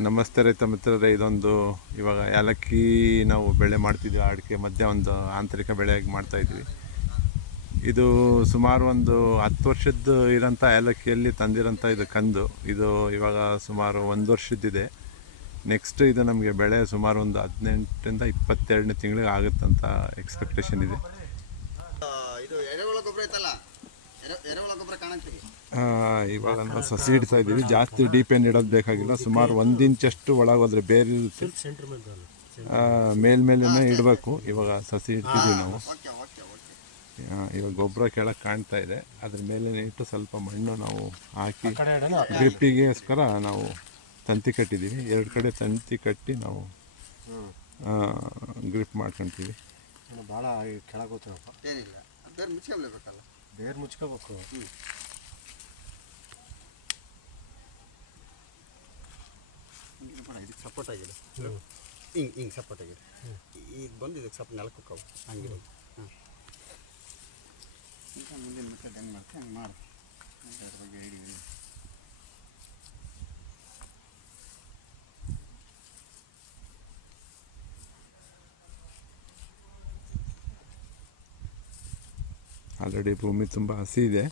ನಮಸ್ತೆ ರೈತ ಮಿತ್ರರೇ, ಇದೊಂದು ಇವಾಗ ಏಲಕ್ಕಿ ನಾವು ಬೆಳೆ ಮಾಡ್ತಿದ್ವಿ, ಅಡಿಕೆ ಮಧ್ಯೆ ಒಂದು ಆಂತರಿಕ ಬೆಳೆಯಾಗಿ ಮಾಡ್ತಾಯಿದ್ವಿ ಇದು ಸುಮಾರು ಒಂದು ಹತ್ತು ವರ್ಷದ್ದು ಇರೋಂಥ ಏಲಕ್ಕಿಯಲ್ಲಿ ತಂದಿರೋಂಥ ಇದು ಕಂದು. ಇದು ಇವಾಗ ಸುಮಾರು ಒಂದು ವರ್ಷದ್ದಿದೆ. ನೆಕ್ಸ್ಟ್ ಇದು ನಮಗೆ ಬೆಳೆ ಸುಮಾರು ಒಂದು ಹದಿನೆಂಟರಿಂದ ಇಪ್ಪತ್ತೆರಡನೇ ತಿಂಗಳಿಗೆ ಆಗುತ್ತಂತ ಎಕ್ಸ್ಪೆಕ್ಟೇಷನ್ ಇದೆ. ಇದು ಗೊಬ್ಬರ ಐತಲ್ಲ? ಇವಾಗ ನಾವು ಸಸಿ ಇಡ್ತಾ ಇದ್ದೀವಿ. ಜಾಸ್ತಿ ಡೀಪ್ ಏನು ಇಡೋದು ಬೇಕಾಗಿಲ್ಲ. ಸುಮಾರು ಒಂದು ಇಂಚಷ್ಟು ಒಳಗೋದ್ರೆ ಬೇರೆ ಇರುತ್ತೆ. ಮೇಲ್ಮೇಲೆ ಇಡಬೇಕು. ಇವಾಗ ಸಸಿ ಇಡ್ತಿದ್ದೀವಿ ನಾವು. ಇವಾಗ ಗೊಬ್ಬರ ಕೆಳಗೆ ಕಾಣ್ತಾ ಇದೆ. ಅದ್ರ ಮೇಲೆ ಇಟ್ಟು ಸ್ವಲ್ಪ ಮಣ್ಣು ನಾವು ಹಾಕಿ ಗ್ರಿಪ್ಪಿಗೆಸ್ಕರ ನಾವು ತಂತಿ ಕಟ್ಟಿದ್ದೀವಿ. ಎರಡು ಕಡೆ ತಂತಿ ಕಟ್ಟಿ ನಾವು ಗ್ರಿಪ್ ಮಾಡ್ಕೊತೀವಿ. ಭಾಳ ಕೆಳಗೆ ಹೋಗ್ತೀವಪ್ಪ ಏನಿಲ್ಲ. ಬೇರೆ ಮುಚ್ಕೋಬೇಕು. ಇದಕ್ಕೆ ಸಪೋರ್ಟ್ ಆಗಿದೆ. ಹಿಂಗೆ ಹಿಂಗೆ ಸಪೋರ್ಟ್ ಆಗಿದೆ. ಈಗ ಬಂದು ಇದಕ್ಕೆ ಸ್ವಲ್ಪ ನೆಲಕ್ಕೆ ಹೋಕ್ಕವು ಹಂಗೆ ಹಾಂ ಮುಂದಿನ ಮೆಥಡ್ ಹೆಂಗೆ ಮಾಡ್ತೀವಿ ಹಂಗೆ ಮಾಡಿ. ಅದ್ರ ಬಗ್ಗೆ ಐಡಿಯಾ ಆಲ್ರೆಡಿ ಭೂಮಿ ತುಂಬ ಹಸಿ ಇದೆ.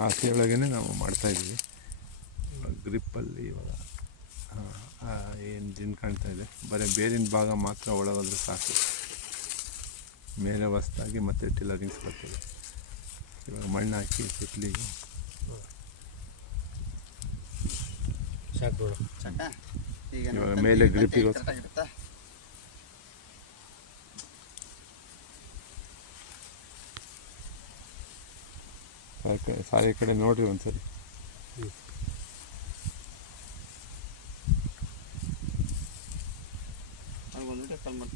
ಆ ಹಸಿ ಒಳಗೇ ನಾವು ಮಾಡ್ತಾಯಿದ್ದೀವಿ ಇವಾಗ ಗ್ರಿಪ್ಪಲ್ಲಿ ಇವಾಗ ಏನು ಜಿನ್ ಕಾಣ್ತಾ ಇದೆ. ಬರೀ ಬೇರಿನ ಭಾಗ ಮಾತ್ರ ಒಳಗೋದ್ರೆ ಸಾಕು. ಮೇಲೆ ಹೊಸ್ದಾಗಿ ಮತ್ತೆ ಟಿಲ್ಲರಿಂಗ್ಸ್ ಬರ್ತದೆ. ಇವಾಗ ಮಣ್ಣು ಹಾಕಿ ಸುತ್ತಲಿಗೆ ಈಗ ಇವಾಗ ಮೇಲೆ ತಂತಿ grip ಗೆ correct ಆಗಿರುತ್ತಾ? ಸಾಕು ಸಾರಿ ಕಡೆ ನೋಡ್ರಿ ಒಂದ್ಸರಿ ಅವ್ರಿಗೆ ಒಂದು ವಿಡಿಯೋ ಕಾಲ್ ಮಾಡಿ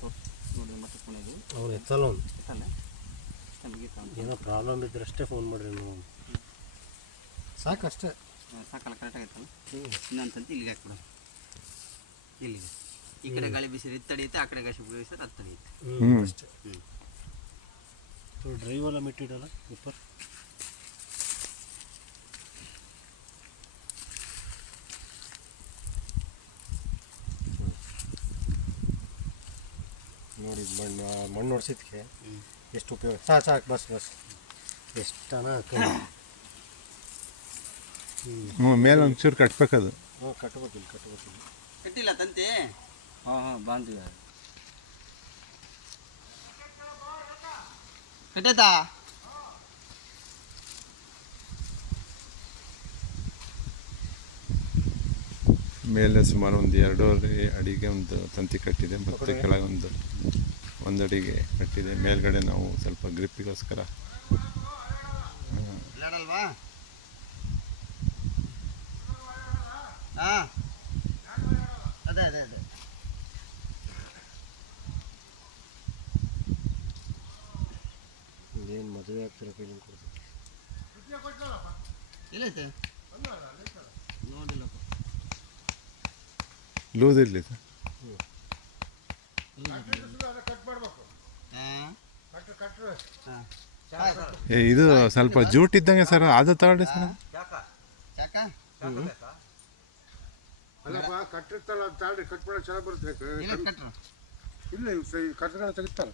ತೋರಿಸಿ. ನೋಡಿ ಮತ್ತೆ ಒಂದ್ಸರಿ ಅವ್ನು. ಎತ್ತಲ್ಲ? ಅವ್ನು ಏನೋ ಪ್ರಾಬ್ಲಮ್ ಇದ್ರೆ ಅಷ್ಟೇ ಫೋನ್ ಮಾಡಿರಿ ನೀವು. ಸಾಕಷ್ಟೇ. ಸಾಕಲ್ಲ ಕರೆಕ್ಟ್ ಆಗೈತಲ್ಲ? ಇನ್ನೊಂದು ತಂತಿ ಇಲ್ಲಿಗೆ ಹಾಕ್ಬಿಡ. ಇಲ್ಲಿಗೆ. ಈ ಕಡೆ ಗಾಳಿ ಬಿಸಿ ಇದು ತಡೆಯುತ್ತೆ ಆ ಕಡೆ ಗಾಳಿ ಬಿಸಿ ಅದು ತಡೆಯುತ್ತೆ. ಅಷ್ಟೇ. ಹ್ಞೂ ಡ್ರೈವ್ ಎಲ್ಲ ಮಿಟ್ಟಿಡಲ್ಲ ಇಪ್ಪರ್ ನೋಡಿ ಮಣ್ಣು ಮಣ್ಣು ಹೊಡ್ಸಿದ್ಕೆ ಎಷ್ಟು ಉಪಯೋಗ ಸಾಕು ಸಾಕು ಬಸ್ ಬಸ್. ಎಷ್ಟನ ಹ್ಞೂ ಹ್ಞೂ ಮೇಲೆ ಒಂಚೂರು ಕಟ್ಬೇಕದು. ಹ್ಞೂ ಕಟ್ಬೇಕಿಲ್ಲ ಕಟ್ಬೇಕಿಲ್ಲ ಕಟ್ಟಿಲ್ಲ ತಂತಿ? ಹಾಂ ಹಾಂ ಬಾಂಧಿವ ಕಟ್ಟೈತಾ? ಮೇಲೆ ಸುಮಾರು ಒಂದು ಎರಡೂವರೆ ಅಡಿಗೆ ಒಂದು ತಂತಿ ಕಟ್ಟಿದೆ ಮತ್ತು ಕೆಳಗೆ ಒಂದು ಒಂದು ಅಡಿಗೆ ಕಟ್ಟಿದೆ. ಮೇಲ್ಗಡೆ ನಾವು ಸ್ವಲ್ಪ ಗ್ರಿಪ್ಪಿಗೋಸ್ಕರ ಏನು ಮದುವೆ ಆಗ್ತಿರೋ ಎಲ್ಲೈತೆ ನೋಡಿಲ್ಲಪ್ಪ. ಲೂಸ್ ಇರಲಿ ಸರ್. ಹಾಂ ಏ ಇದು ಸ್ವಲ್ಪ ಜೂಟ್ ಇದ್ದಂಗೆ ಸರ್ ಅದು ತಗೊಳ್ಳಿ ಸರ್. ಯಾಕ ಅಲ್ಲಪ್ಪ ಕಟ್ಟಿರ್ತಾರ ತಾಳ್ರಿ ಕಟ್ ಮಾಡೋ ಚೆನ್ನಾಗಿ ಬರುತ್ತೆ. ಇಲ್ಲ ಕಟ್ರು. ಇಲ್ಲ ಕಟ್ಟಡ ತೆಗಿತಾರ.